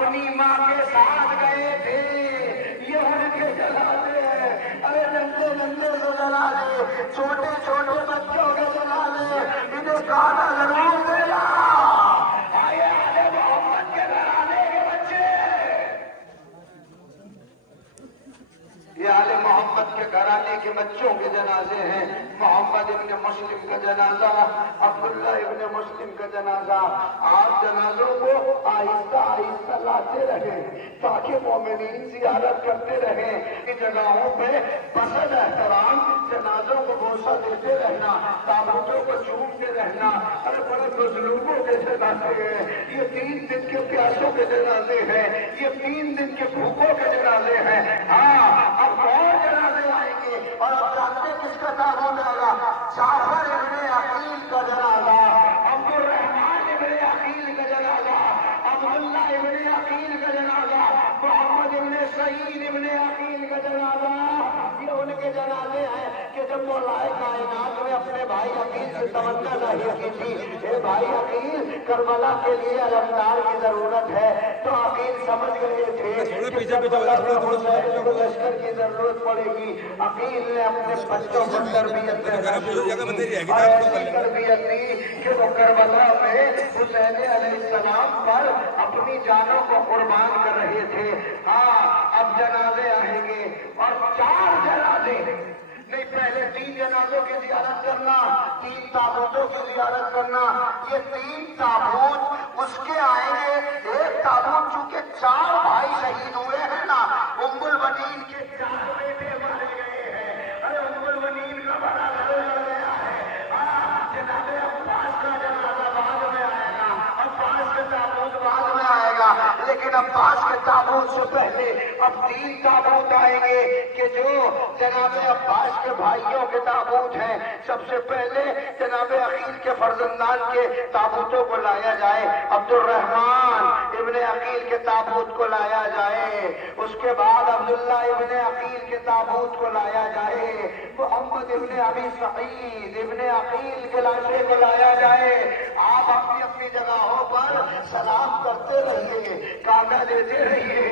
اپنی ماں کے ساتھ گئے تھے، یہ ان کے جنازے ہیں۔ ارے ننگے ننگے سے جنازے، چھوٹے چھوٹے بچوں کے جنازے، انہیں کھانا ضرور دینا۔ آئے آل محمد کے گھرانے کے بچے، یہ آل محمد کے گھرانے کے بچوں کے جنازے ہیں۔ محمد ابن مسلم کا جنازہ، عبداللہ ابن مسلم کا جنازہ۔ آپ جنازوں کو آہستہ آہستہ لاتے رہیں تاکہ مومنین زیارت کرتے رہیں۔ ان جگہوں پہ بسد احترام جنازوں کو بوسہ دیتے رہنا، تابوتوں کو چومتے رہنا۔ ارے بڑے مظلوموں کے جنازے ہیں، یہ 3 دن کے پیاسوں کے جنازے ہیں، یہ 3 دن کے بھوکوں کے جنازے ہیں۔ ہاں اب اور جنازے آئیں گے، اور اب جانتے کس کا تابوت آئے گا؟ جعفر ابن عقیل کا جنازہ، عبد الرحمن ابن عقیل کا جنازہ، عبداللہ ابن عقیل کا جنازہ، محمد ابن سعید ابن عقیل کا جنازہ۔ یہ ان کے جنازے ہیں کہ جب مولا کائنات نے اپنے بھائی عقیل سے تمنا ظاہر کی تھی، اے بھائی عقیل کربلا کے لیے علمدار کی ضرورت ہے، تو عقیل سمجھ گئے تھے کہ کربلا میں حسین کو لشکر کی ضرورت پڑے گی۔ عقیل نے اپنے بچوں کو تربیت دینا شروع کی، اور ایسی تربیت دی کہ وہ کربلا میں حسین علیہ السلام پر اپنی جانوں کو قربان کر رہے تھے۔ ہاں اب جنازے آئیں گے، اور 4 جنازے نہیں، پہلے 3 جنازوں کی زیارت کرنا، 3 تابوتوں کی زیارت کرنا۔ یہ 3 تابوت اس کے آئیں گے۔ ایک تابوت چونکہ 4 بھائی شہید ہوئے ہیں نا، ام البنین کے 4 بیٹے مارے گئے ہیں۔ ارے ام البنین کا بڑا گھر لڑ گیا ہے۔ جناب عباس کا جنازہ بعد میں آئے گا، عباس کا تابوت بعد میں آئے گا، لیکن عباس کے تابوت سے پہلے اب 3 تابوت آئیں گے کہ جو جناب عباس کے بھائیوں کے تابوت ہیں۔ سب سے پہلے جناب عقیل کے فرزندان کے تابوتوں کو لایا جائے، عبد الرحمن ابن عقیل کے تابوت کو لایا جائے، اس کے بعد عبداللہ ابن عقیل کے تابوت کو لایا جائے، محمد ابن ابی سعید ابن عقیل کے لاشے کو لایا جائے۔ آپ اپنی اپنی جگہوں پر سلام کرتے رہیے، کانا دیتے رہیے،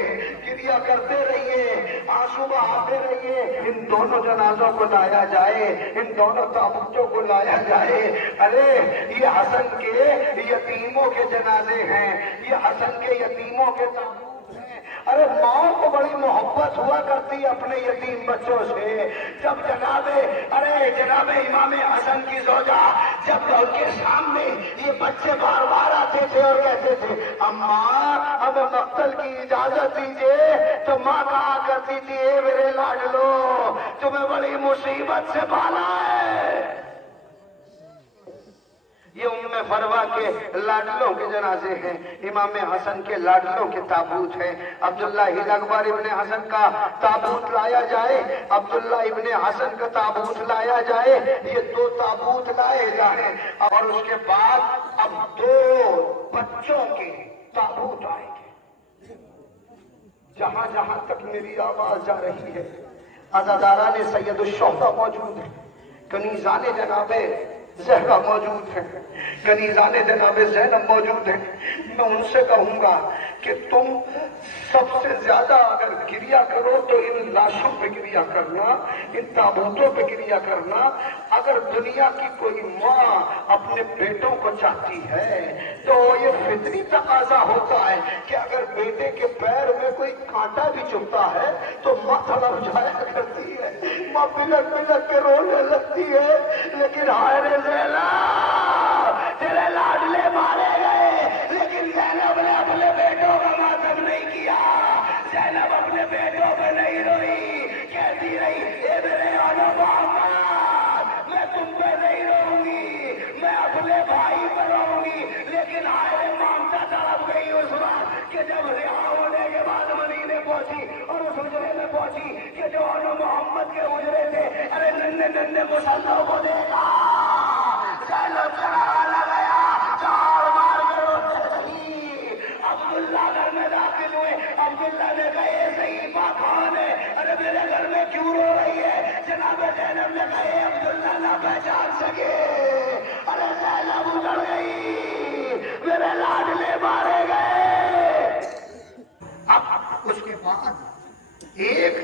گریہ کرتے رہیے، آنسو بہاتے رہیے۔ ان دونوں جنازوں کو لایا جائے، ان دونوں تابوتوں کو لایا جائے۔ ارے یہ حسن کے یتیموں کے جنازے ہیں، یہ حسن کے یتیموں کے تابوت ہیں۔ ارے ماں کو بڑی محبت ہوا کرتی اپنے یتیم بچوں سے۔ جب جناب امام حسن کی زوجہ جب ان کے سامنے یہ بچے بار بار آتے تھے اور کہتے تھے اماں ہمیں مقتل کی اجازت دیجیے، تو ماں کہا کرتی تھی اے میرے لاڈلو تمہیں بڑی مصیبت سے پالا ہے۔ یہ ام فروا کے لاڈلوں کے جنازے ہیں، امام حسن کے لاڈلوں کے تابوت ہیں۔ عبداللہ اکبر ابن حسن کا تابوت لایا جائے، عبداللہ ابن حسن کا تابوت لایا جائے، یہ 2 تابوت لائے جائیں، اور اس کے بعد اب 2 بچوں کے تابوت آئیں گے۔ جہاں جہاں تک میری آواز جا رہی ہے، عزاداران سید الشہداء موجود ہیں، کنیزان جناب زہرا موجود ہیں، کنیزان جناب زینب موجود ہیں۔ میں ان سے کہوں گا کہ تم سب سے زیادہ اگر گریہ کرو تو ان لاشوں پہ گریہ کرنا، ان تابوتوں پہ گریہ کرنا۔ اگر دنیا کی کوئی ماں اپنے بیٹوں کو چاہتی ہے تو یہ فطری تقاضا ہوتا ہے کہ اگر بیٹے کے پیر میں کوئی کانٹا بھی چبھتا ہے تو ماں تڑپ جایا کرتی ہے، ماں بلک بلک کے رونے لگتی ہے۔ لیکن ہائے رے زینب تیرے لاڈلے مارے گئے، لیکن زینب نے اپنے بیٹوں کا ماتم نہیں کیا، زینب اپنے بیٹوں پہ نہیں روئی، کہتی رہی اے میرے آل محمد میں تم پہ نہیں رہوں گی، میں اپنے بھائی پہ رہوں گی۔ لیکن آئے مامتا تڑپ گئی اس وقت کہ جب رہا ہونے کے بعد مدینے پہنچی اور اس حجرے میں پہنچی کہ جو آل محمد کے حجرے تھے، ارے ننھے ننھے مسلمانوں کو دیکھا، زینب چراغا لگایا، چار مار کے روتے رہی۔ عبداللہ گھر میں داخل ہوئے، عبداللہ نے کہا اے ضعیفہ کون ہے؟ ارے میرے گھر میں کیوں رو رہی ہے؟ جناب زینب نے کہا اے عبداللہ نہ پہچان سکے، ارے زینب اجڑ گئی، میرے لاڈلے مارے گئے۔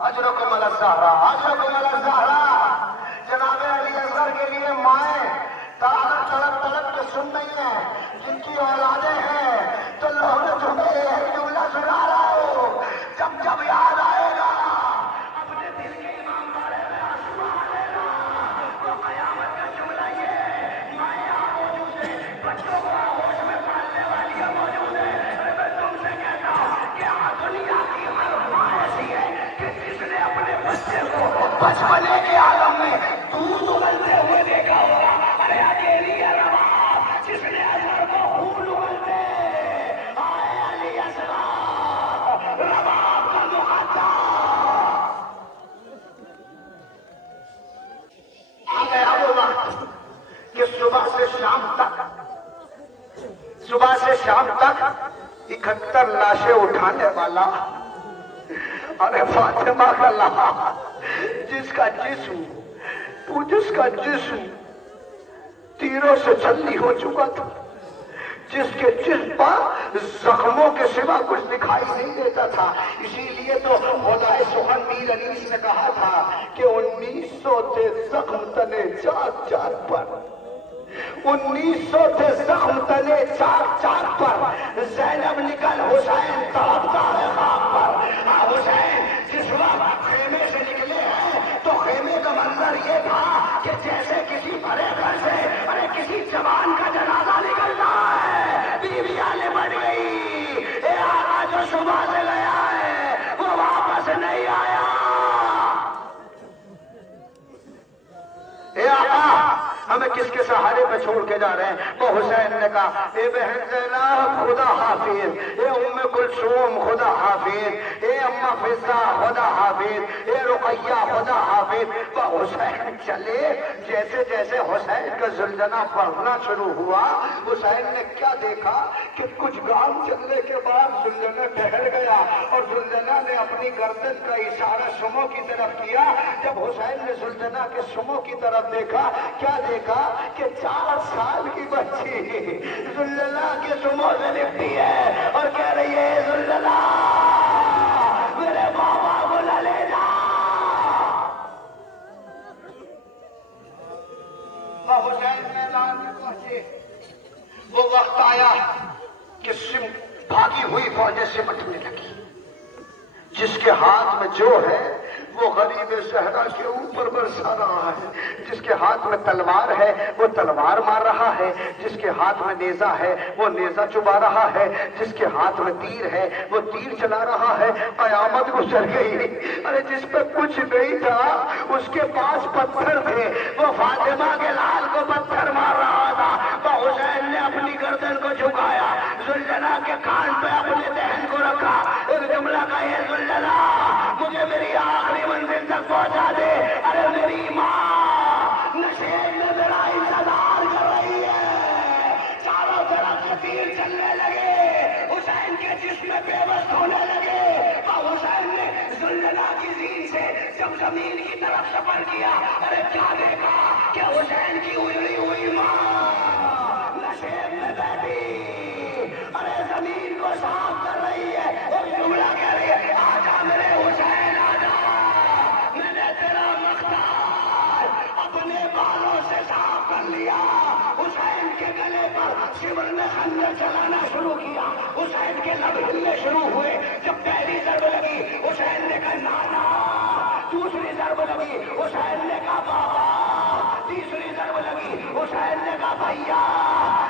اجرکم علی الزہرا، اجرکم علی الزہرا۔ جناب علی اصغر کے لیے مائیں تڑپ تڑپ کے سن رہی ہیں، جن کی اولادیں ہیں تو لوگ تمہیں یہ جملہ سنا رہا ہوں، جب جب یاد آئے گا اپنے دل کے امام بارے میں آسمان لینا، تو قیامت کا جملہ یہ مائیں موجود ہے، بچوں کو آغوش میں پالنے والی موجود ہے۔ میں تم سے کہتا ہوں کہ دنیا کی ہر ماں ایسی ہے کہ جس نے اپنے بچے کو بچپنے کے عالم میں دودھ اگلتے ہوئے دیکھا ہوگا۔ ارے اکیلی ہے رباب جس نے اصغر کو خون اگلتے آئے علی اصغر رباب کا مقدم آ گیا وہ وقت کہ صبح سے شام تک 71 لاشیں اٹھانے والا ارے فاطمہ کا لہا، جس کا جسم تیروں سے چھلنی ہو چکا تھا، جس کے جسم پر زخموں کے سوا کچھ دکھائی نہیں دیتا تھا۔ اسی لیے تو خدائے سخن میر انیس نے کہا تھا کہ 1900 تھے زخم تنے چاک چاک پر، 1900 تھے زخم تنے چاک چاک پر، زینب نکل حسین تڑپتا ہے خاک پر۔ حسین جس وقت خیمے سے نکلے ہیں تو خیمے کا منظر یہ تھا کہ جیسے کسی بڑے گھر سے ارے کسی جوان کا جنازہ نکلتا ہے، بیویاں لپٹ گئی، اے آقا جو صبح سے گیا ہے وہ واپس نہیں آیا۔ اے آقا ہمیں کس کے سہارے پہ چھوڑ کے جا رہے ہیں؟ وہ حسین نے کہا اے بہن زینب خدا حافظ، اے ام کلثوم خدا حافظ، اے اماں فضہ خدا حافظ، اے رقیہ خدا حافظ۔ وہ حسین چلے، جیسے جیسے حسین کا زلزلہ بڑھنا شروع ہوا، حسین نے کیا دیکھا کہ کچھ گام چلنے کے بعد زلزلہ ٹھہر گیا اور زلزلہ نے اپنی گردن کا اشارہ شموں کی طرف کیا۔ جب حسین نے زلزلہ کے شموں کی طرف دیکھا، کیا دیکھا کہ 4 سال کی بچی زلزلہ کے شموں سے لپٹی ہے اور کہہ رہی ہے زلزلہ میرے بابا کو نہ لے جا۔ حسین میدان میں پہنچے، وہ وقت آیا کہ بھاگی ہوئی فوجیں سمٹنے لگی، جس کے ہاتھ میں جو ہے وہ غریب صحرا کے اوپر برسا رہا ہے، جس کے ہاتھ میں تلوار ہے وہ تلوار مار رہا ہے، جس کے ہاتھ میں نیزہ ہے وہ نیزہ چبا رہا ہے، جس کے ہاتھ میں تیر ہے وہ تیر چلا رہا ہے۔ قیامت گزر گئی، ارے جس پہ کچھ نہیں تھا اس کے پاس پتھر تھے، وہ فاطمہ کے لال کو پتھر مار رہا تھا۔ تو حسین نے اپنی گردن کو جھکایا، زلزلہ کے کان پہ اپنے بہن کو رکھا، ایک جملہ کا یہ زلزلہ مجھے میری آخری منزل تک پہنچا دے۔ ارے میری ماں نشیب میں میرا انتظار کر رہی ہے۔ چاروں طرف سے تیر چلنے لگے، حسین کے جسم میں بے بس ہونے لگے۔ اور حسین نے زلزلہ کی زین سے جب زمین کی طرف سفر کیا، ارے کیا دیکھا کہ حسین کی اجڑی ہوئی ماں نشیب میں بیٹھی، ارے زمین کو صاف کر رہی ہے، ایک جملہ کہہ رہی ہے آجا میرے حسین آجا، میں نے تیرا مختار اپنے بالوں سے صاف کر لیا۔ حسین کے گلے پر شمر نے خنجر چلانا شروع کیا، حسین کے لب ہلنے شروع ہوئے۔ جب پہلی ضرب لگی حسین نے کہا نانا، دوسری ضرب لگی حسین نے کہا بابا، تیسری ضرب لگی حسین نے کہا بھیا،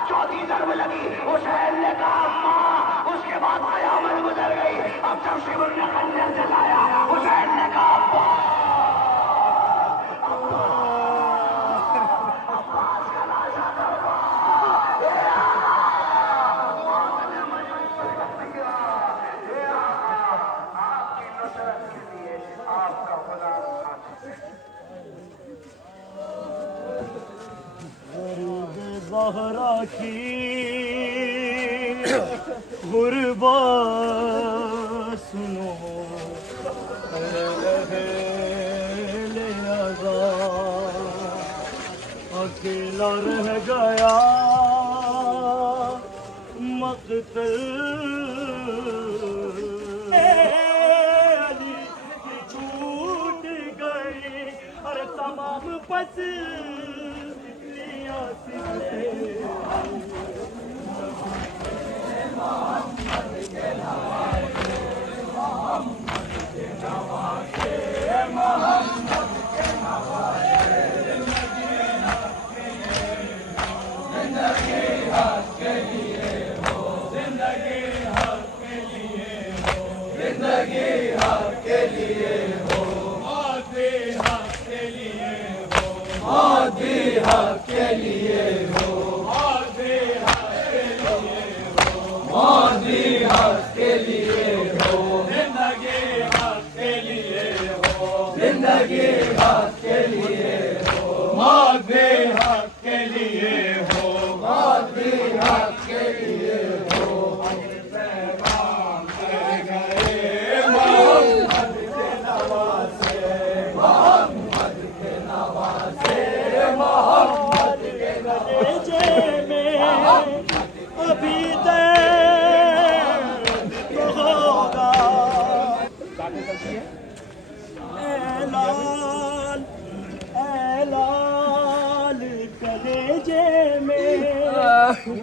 چوتھی ضرب لگی حسین نے کہا اماں۔ اس کے بعد قیامت گزر گئی۔ اب جب شمر نے خنجر چلایا حسین نے کہا ابا، عباس کا لاشا کروا، اے آقا موت نے مجبور کر دیا، اے آقا آپ کی نصرت کے لیے آپ کا خدا زہرا کی غربت سنو، اہل عزا اکیلا رہ گیا مقتل علی کی واپس لیا سکتے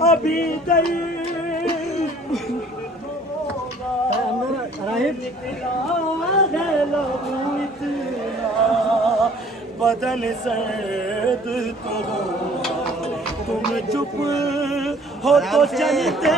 ابھی در بدن سرد تو تم چپ ہو تو چلتے